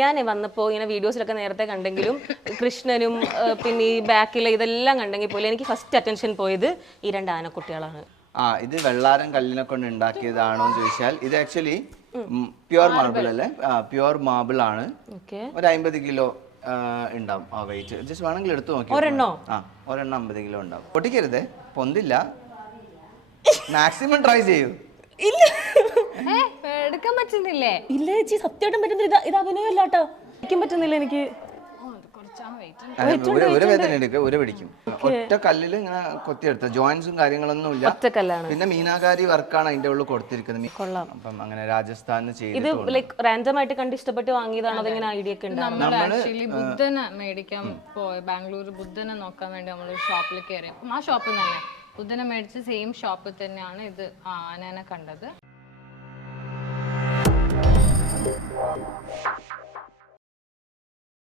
ഞാൻ വന്നപ്പോൾ ഇങ്ങനെ വീഡിയോസിലൊക്കെ നേരത്തെ കണ്ടെങ്കിലും കൃഷ്ണനും പിന്നെ ഈ ബാക്കിലെ ഇതെല്ലാം കണ്ടെങ്കിൽ പോലും എനിക്ക് ഫസ്റ്റ് അറ്റൻഷൻ പോയത് ഈ 2 ആനക്കുട്ടികളാണ്. ഇത് വെള്ളാരം കല്ലിനെ കൊണ്ട് ഉണ്ടാക്കിയതാണോ എന്ന് ചോദിച്ചാൽ ഇത് ആക്ച്വലി പ്യുവർ മാർബിൾ അല്ലേ? പ്യുവർ മാർബിൾ ആണ്. ഒരു 50 കിലോ ഉണ്ടാവും ആ വെയിറ്റ്. ജസ്റ്റ് വേണമെങ്കിൽ എടുത്തു നോക്കി. ഒരെണ്ണം 50 കിലോ ഉണ്ടാവും. പൊട്ടിക്കരുതേ, പൊന്തില്ല. മാക്സിമം ട്രൈ ചെയ്യൂ. എടുക്കാൻ പറ്റുന്നില്ലേ? ഇല്ല ചേച്ചി, സത്യമായിട്ടും പറ്റുന്നില്ല. ഇത് അഭിനയമല്ല കേട്ടോ, എനിക്കും പറ്റുന്നില്ല. എനിക്ക് ഒരു വേദന എടുക്കുക, ഒരു പിടിക്കും. ഒറ്റ കല്ലിൽ ഇങ്ങനെ കൊത്തിയെടുത്ത ജോയിന്റ്സും കാര്യങ്ങളൊന്നും ഇല്ല. ഒറ്റക്കല്ലാണ്. പിന്നെ മീനാകാരി വർക്കാണ് അതിന്റെ ഉള്ളിൽ കൊടുത്തിരിക്കുന്നത്. കൊള്ളാം. അപ്പം അങ്ങനെ രാജസ്ഥാനിൽ ചെയ്ത് ഇത് ലൈക്ക് റാൻഡം ആയിട്ട് കണ്ട് ഇഷ്ടപ്പെട്ട് വാങ്ങിയതാണോ? അതെങ്ങനെ ഐഡിയ ഒക്കെ ആക്ച്വലി ബുദ്ധനെ മേടിക്കാൻ പോയി, ബാംഗ്ലൂർ ബുദ്ധനെ നോക്കാൻ വേണ്ടി നമ്മൾ ഷോപ്പിൽ കയറി. അപ്പം ആ ഷോപ്പിൽ തന്നെ ബുദ്ധനെ മേടിച്ച സെയിം ഷോപ്പിൽ തന്നെയാണ് ഇത് ആനനെ കണ്ടത്.